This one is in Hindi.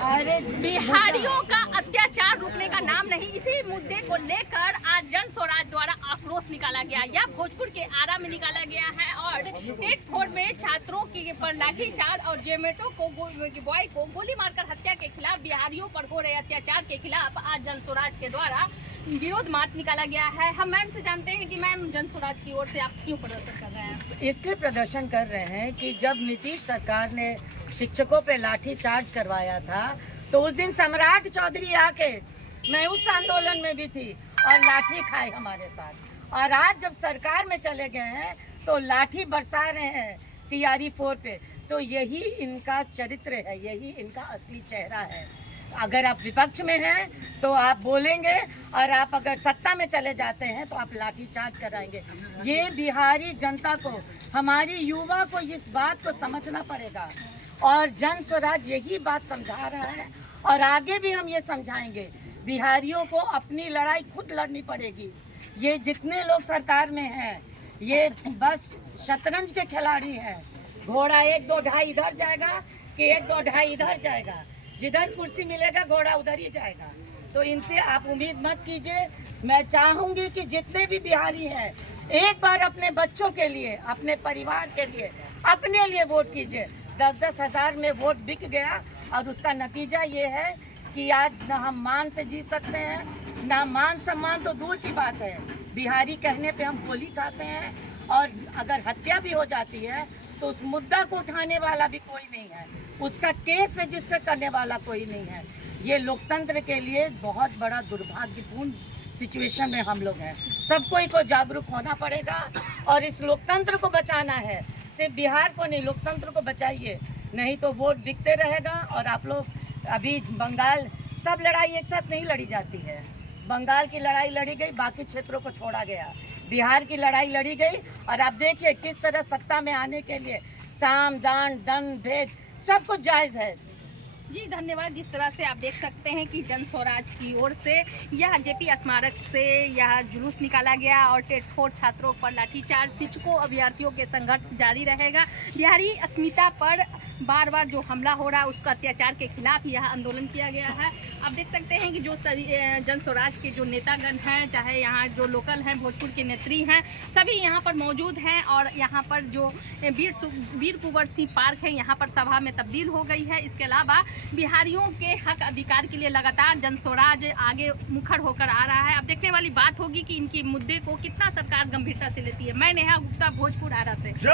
बिहारियों का अत्याचार रुकने का नाम नहीं। इसी मुद्दे को लेकर आज जन स्वराज द्वारा आक्रोश निकाला गया। यह भोजपुर के आरा में निकाला गया है और टेट 4 में छात्रों के पर लाठीचार्ज और जोमेटो को बॉय को गोली मारकर हत्या के खिलाफ बिहारियों पर हो रहे अत्याचार के खिलाफ आज जन स्वराज के द्वारा विरोध मार्च निकाला गया है। हम मैम से जानते हैं कि मैम जन स्वराज की ओर से आप क्यों प्रदर्शन कर रहे हैं? इसलिए प्रदर्शन कर रहे हैं कि जब नीतीश सरकार ने शिक्षकों पे लाठी चार्ज करवाया था तो उस दिन सम्राट चौधरी आके, मैं उस आंदोलन में भी थी और लाठी खाए हमारे साथ। और आज जब सरकार में चले गए हैं तो लाठी बरसा रहे हैं TRE 4 पे। तो यही इनका चरित्र है, यही इनका असली चेहरा है। अगर आप विपक्ष में हैं तो आप बोलेंगे और आप अगर सत्ता में चले जाते हैं तो आप लाठी चार्ज कराएंगे। ये बिहारी जनता को, हमारी युवा को इस बात को समझना पड़ेगा और जन स्वराज यही बात समझा रहा है और आगे भी हम ये समझाएंगे। बिहारियों को अपनी लड़ाई खुद लड़नी पड़ेगी। ये जितने लोग सरकार में हैं ये बस शतरंज के खिलाड़ी हैं। घोड़ा 1 2 ढाई इधर जाएगा कि 1 2 ढाई इधर जाएगा, जिधर कुर्सी मिलेगा घोड़ा उधर ही जाएगा। तो इनसे आप उम्मीद मत कीजिए। मैं चाहूँगी कि जितने भी बिहारी हैं एक बार अपने बच्चों के लिए, अपने परिवार के लिए, अपने लिए वोट कीजिए। 10-10 हज़ार में वोट बिक गया और उसका नतीजा ये है कि आज न हम मान से जी सकते हैं, ना मान सम्मान तो दूर की बात है। बिहारी कहने पे हम गोली खाते हैं और अगर हत्या भी हो जाती है तो उस मुद्दा को उठाने वाला भी कोई नहीं है, उसका केस रजिस्टर करने वाला कोई नहीं है। ये लोकतंत्र के लिए बहुत बड़ा दुर्भाग्यपूर्ण सिचुएशन में हम लोग हैं। सबको को जागरूक होना पड़ेगा और इस लोकतंत्र को बचाना है। सिर्फ बिहार को नहीं, लोकतंत्र को बचाइए, नहीं तो वोट बिकते रहेगा। और आप लोग अभी बंगाल, सब लड़ाई एक साथ नहीं लड़ी जाती है। बंगाल की लड़ाई लड़ी गई, बाकी क्षेत्रों को छोड़ा गया। बिहार की लड़ाई लड़ी गई और आप देखिए किस तरह सत्ता में आने के लिए साम दान दंड भेद सब कुछ जायज़ है। जी धन्यवाद। जिस तरह से आप देख सकते हैं कि जन स्वराज की ओर से यह JP स्मारक से यह जुलूस निकाला गया और टेट 4 छात्रों पर लाठीचार्ज, शिक्षकों अभ्यर्थियों के संघर्ष जारी रहेगा। बिहारी अस्मिता पर बार बार जो हमला हो रहा है उसका अत्याचार के खिलाफ यह आंदोलन किया गया है। आप देख सकते हैं कि जो सभी जन स्वराज के जो नेतागण हैं, चाहे यहाँ जो लोकल हैं, भोजपुर के नेत्री हैं, सभी यहाँ पर मौजूद हैं। और यहाँ पर जो वीर कुंवर सिंह पार्क है यहाँ पर सभा में तब्दील हो गई है। इसके अलावा बिहारियों के हक अधिकार के लिए लगातार जन स्वराज आगे मुखर होकर आ रहा है। अब देखने वाली बात होगी कि इनके मुद्दे को कितना सरकार गंभीरता से लेती है। मैं नेहा गुप्ता, भोजपुर आरा से।